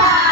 Hallelujah.